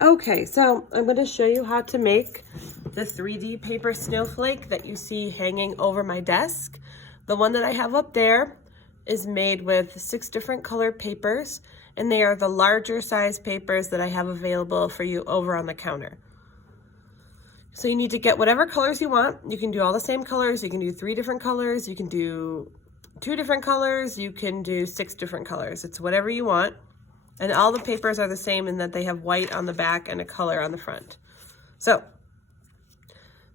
Okay, so I'm going to show you how to make the 3D paper snowflake that you see hanging over my desk. The one that I have up there is made with 6 different colored papers, and they are the larger size papers that I have available for you over on the counter. So you need to get whatever colors you want. You can do all the same colors. You can do 3 different colors. You can do 2 different colors. You can do 6 different colors. It's whatever you want. And all the papers are the same in that they have white on the back and a color on the front. So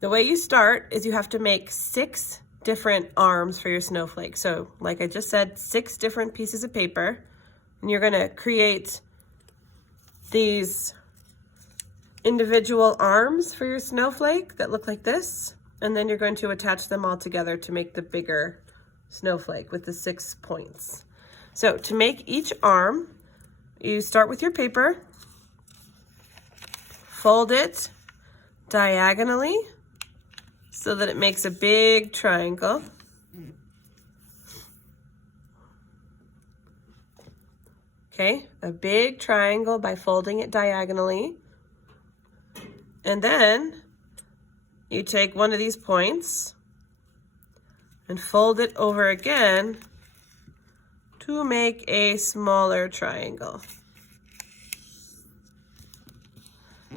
the way you start is you have to make 6 different arms for your snowflake. So like I just said, 6 different pieces of paper. And you're gonna create these individual arms for your snowflake that look like this. And then you're going to attach them all together to make the bigger snowflake with the 6 points. So to make each arm, you start with your paper, fold it diagonally so that it makes a big triangle. Okay, a big triangle by folding it diagonally. And then you take one of these points and fold it over again to make a smaller triangle.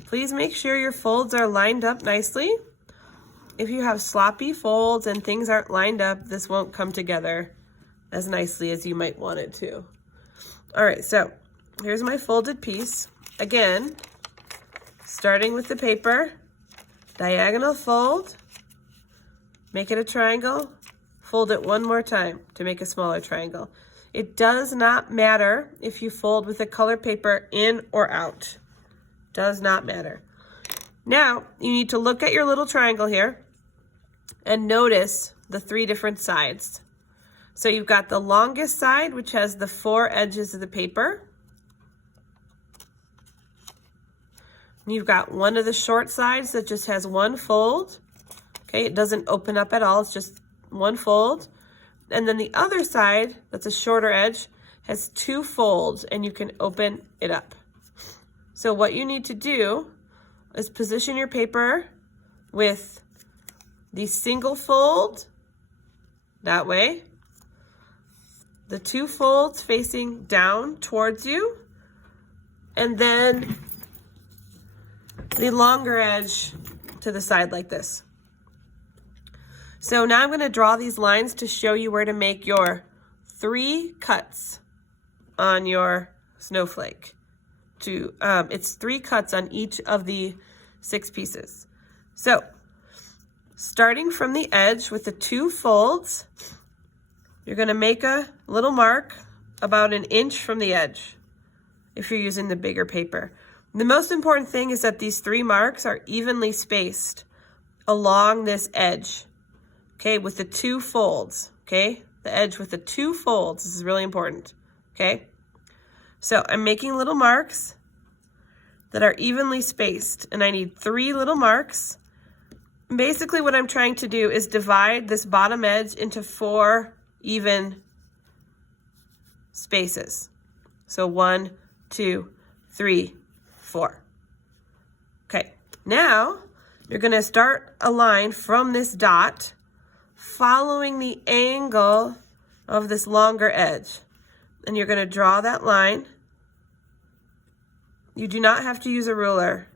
Please make sure your folds are lined up nicely. If you have sloppy folds and things aren't lined up, this won't come together as nicely as you might want it to. All right, so here's my folded piece. Again, starting with the paper, diagonal fold, make it a triangle, fold it one more time to make a smaller triangle. It does not matter if you fold with a color paper in or out. Does not matter. Now, you need to look at your little triangle here and notice the 3 different sides. So you've got the longest side, which has the 4 edges of the paper. You've got one of the short sides that just has 1 fold. Okay, it doesn't open up at all, it's just 1 fold. And then the other side, that's a shorter edge, has 2 folds and you can open it up. So what you need to do is position your paper with the single fold, that way, the 2 folds facing down towards you, and then the longer edge to the side like this. So now I'm going to draw these lines to show you where to make your 3 cuts on your snowflake. It's 3 cuts on each of the 6 pieces. So starting from the edge with the 2 folds, you're going to make a little mark about 1 inch from the edge if you're using the bigger paper. The most important thing is that these 3 marks are evenly spaced along this edge. Okay, with the 2 folds, okay? The edge with the 2 folds, this is really important, okay? So I'm making little marks that are evenly spaced, and I need 3 little marks. Basically what I'm trying to do is divide this bottom edge into 4 even spaces. So 1, 2, 3, 4. Okay, now you're gonna start a line from this dot following the angle of this longer edge. And you're going to draw that line. You do not have to use a ruler.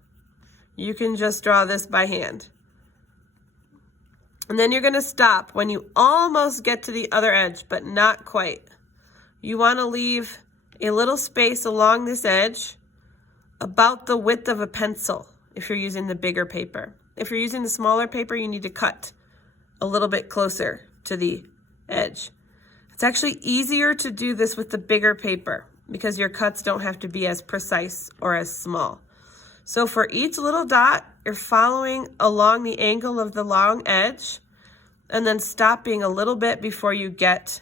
You can just draw this by hand. And then you're going to stop when you almost get to the other edge, but not quite. You want to leave a little space along this edge about the width of a pencil if you're using the bigger paper. If you're using the smaller paper, you need to cut a little bit closer to the edge. It's actually easier to do this with the bigger paper because your cuts don't have to be as precise or as small. So for each little dot, you're following along the angle of the long edge and then stopping a little bit before you get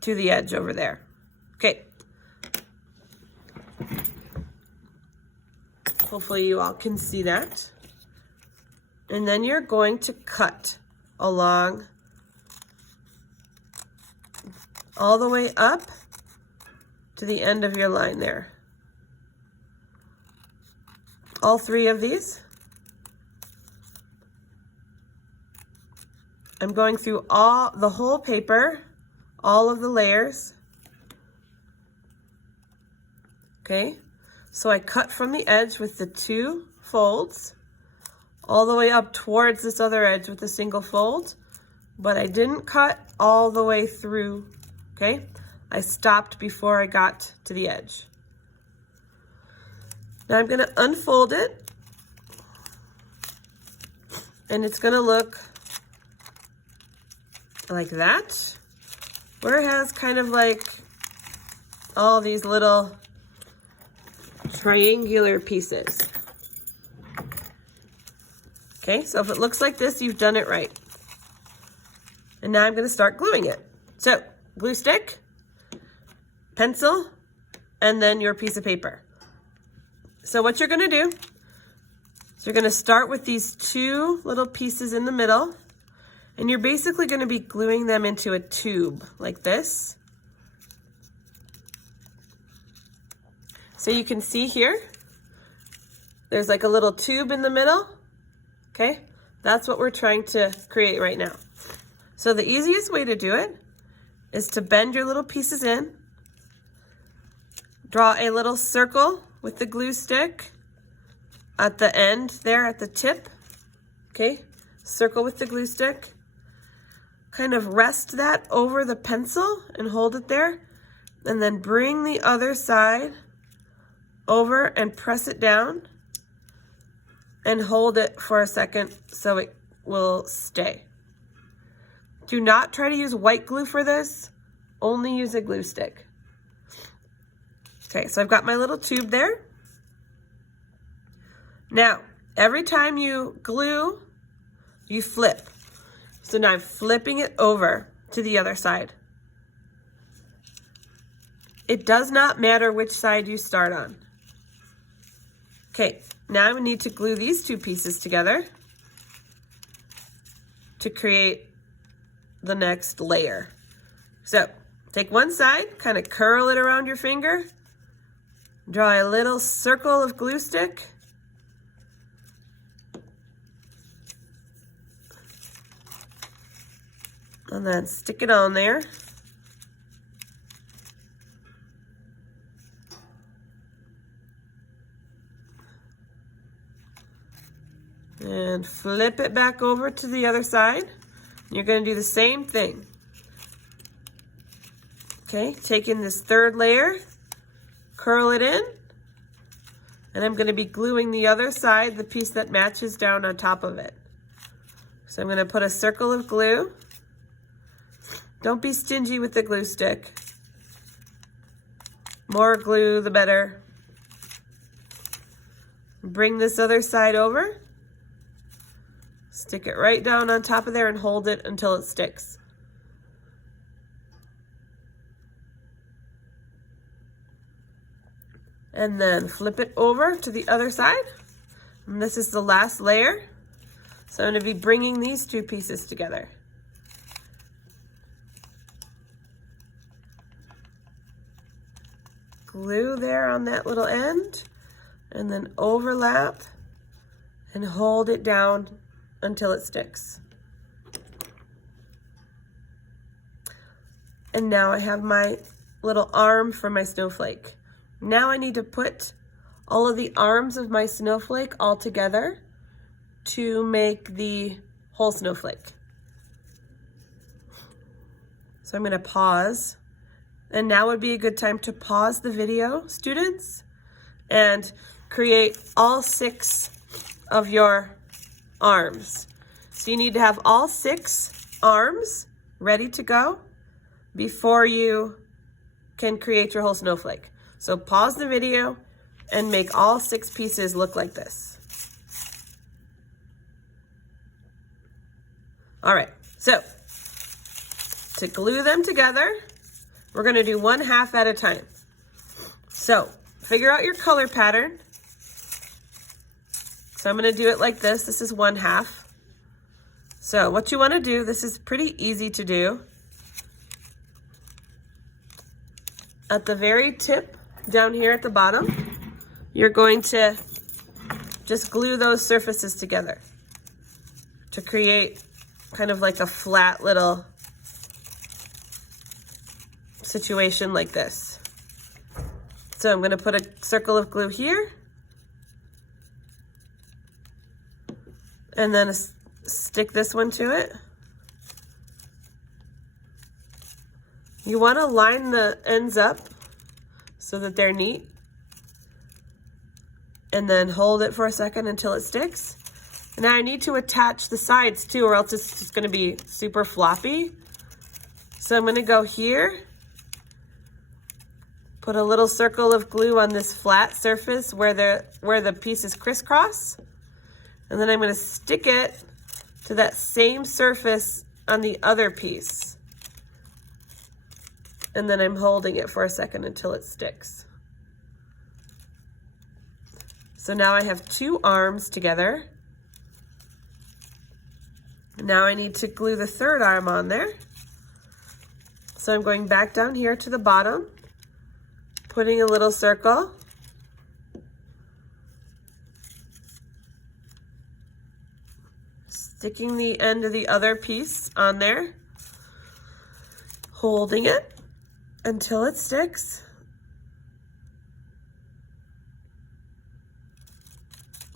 to the edge over there. Okay. Hopefully you all can see that. And then you're going to cut along all the way up to the end of your line there. all 3 of these. I'm going through the whole paper, all of the layers. Okay, so I cut from the edge with the 2 folds all the way up towards this other edge with a single fold, but I didn't cut all the way through, okay? I stopped before I got to the edge. Now I'm gonna unfold it, and it's gonna look like that, where it has kind of like all these little triangular pieces. Okay, so if it looks like this, you've done it right. And now I'm going to start gluing it. So, glue stick, pencil, and then your piece of paper. So what you're going to do is you're going to start with these 2 little pieces in the middle, and you're basically going to be gluing them into a tube like this. So you can see here, there's like a little tube in the middle. Okay, that's what we're trying to create right now. So the easiest way to do it is to bend your little pieces in, draw a little circle with the glue stick at the end there at the tip. Okay, circle with the glue stick. Kind of rest that over the pencil and hold it there, and then bring the other side over and press it down and hold it for a second so it will stay. Do not try to use white glue for this, only use a glue stick. Okay, so I've got my little tube there. Now, every time you glue, you flip. So now I'm flipping it over to the other side. It does not matter which side you start on. Okay, now we need to glue these 2 pieces together to create the next layer. So take one side, kind of curl it around your finger, draw a little circle of glue stick, and then stick it on there. And flip it back over to the other side. You're going to do the same thing. Okay, taking this 3rd layer, curl it in, and I'm going to be gluing the other side, the piece that matches down on top of it. So I'm going to put a circle of glue. Don't be stingy with the glue stick. More glue, the better. Bring this other side over. Stick it right down on top of there and hold it until it sticks. And then flip it over to the other side. And this is the last layer. So I'm going to be bringing these 2 pieces together. Glue there on that little end, and then overlap and hold it down until it sticks. And now I have my little arm for my snowflake. Now I need to put all of the arms of my snowflake all together to make the whole snowflake. So I'm going to pause. And now would be a good time to pause the video, students, and create all 6 of your arms. So you need to have all 6 arms ready to go before you can create your whole snowflake. So pause the video and make all 6 pieces look like this. All right, so to glue them together, we're going to do 1/2 at a time. So figure out your color pattern. So I'm going to do it like this. This is 1/2. So what you want to do, this is pretty easy to do. At the very tip down here at the bottom, you're going to just glue those surfaces together to create kind of like a flat little situation like this. So I'm going to put a circle of glue here, and then stick this one to it. You want to line the ends up so that they're neat, and then hold it for a second until it sticks. And now I need to attach the sides too, or else it's just going to be super floppy. So I'm going to go here, put a little circle of glue on this flat surface where the pieces crisscross, and then I'm going to stick it to that same surface on the other piece. And then I'm holding it for a second until it sticks. So now I have two arms together. Now I need to glue the third arm on there. So I'm going back down here to the bottom, putting a little circle. Sticking the end of the other piece on there, holding it until it sticks.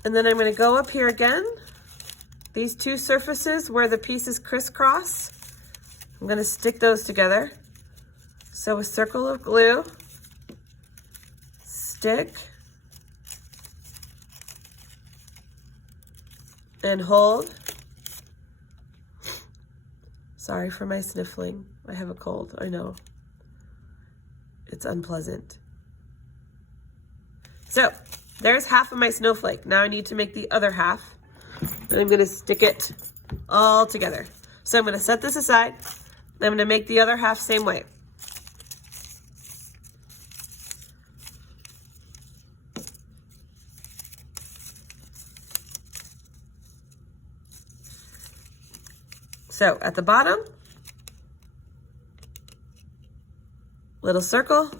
And then I'm going to go up here again. These two surfaces where the pieces crisscross, I'm going to stick those together. So a circle of glue, stick, and hold. Sorry for my sniffling. I have a cold, I know. It's unpleasant. So there's half of my snowflake. Now I need to make the other half. And I'm gonna stick it all together. So I'm gonna set this aside. I'm gonna make the other half same way. So at the bottom, little circle,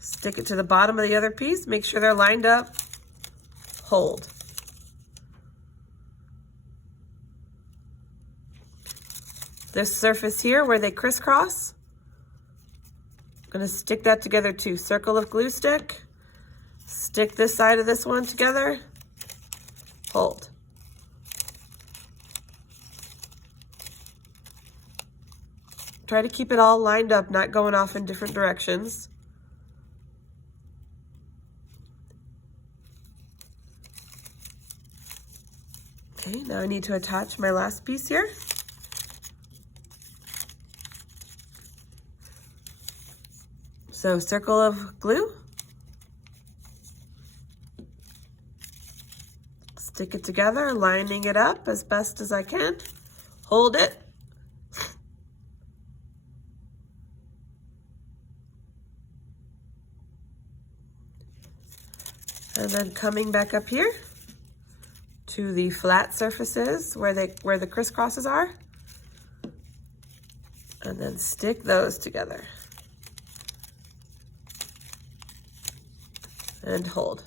stick it to the bottom of the other piece, make sure they're lined up, hold. This surface here where they crisscross, I'm gonna stick that together too. Circle of glue stick, stick this side of this one together, hold. Try to keep it all lined up, not going off in different directions. Okay, now I need to attach my last piece here. So circle of glue. Stick it together, lining it up as best as I can. Hold it. And then coming back up here to the flat surfaces where the crisscrosses are, and then stick those together and hold.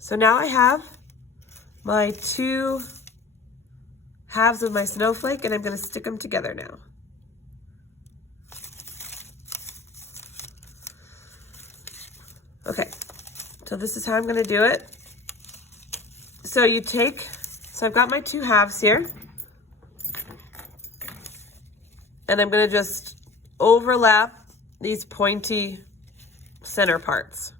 So now I have my two halves of my snowflake, and I'm going to stick them together now. Okay, so this is how I'm gonna do it. So I've got my two halves here, and I'm gonna just overlap these pointy center parts.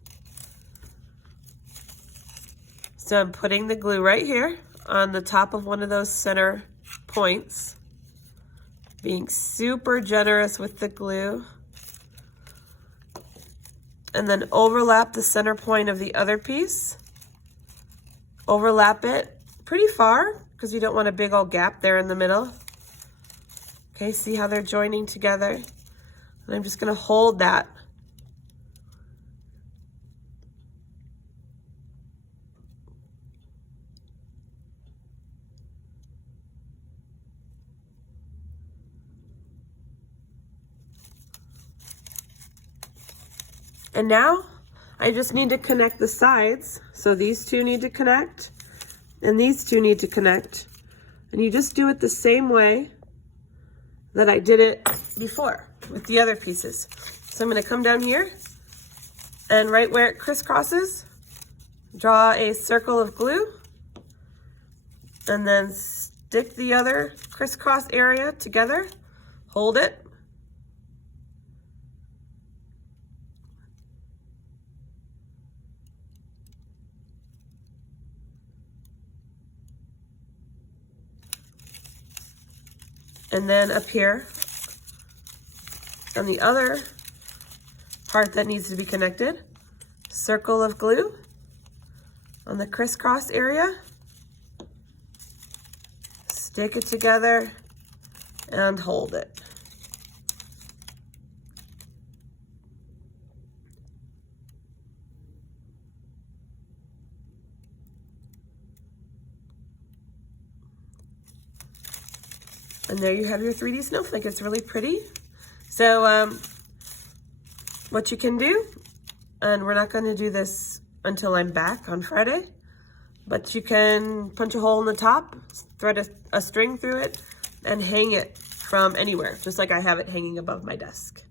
So I'm putting the glue right here on the top of one of those center points, being super generous with the glue. And then overlap the center point of the other piece. Overlap it pretty far because you don't want a big old gap there in the middle. Okay, see how they're joining together? And I'm just gonna hold that. And now I just need to connect the sides. So these two need to connect and these two need to connect. And you just do it the same way that I did it before with the other pieces. So I'm going to come down here and right where it crisscrosses, draw a circle of glue and then stick the other crisscross area together, hold it, and then up here on the other part that needs to be connected, circle of glue on the crisscross area, stick it together and hold it. And there you have your 3D snowflake. It's really pretty. So what you can do, and we're not going to do this until I'm back on Friday, but you can punch a hole in the top, thread a string through it, and hang it from anywhere, just like I have it hanging above my desk.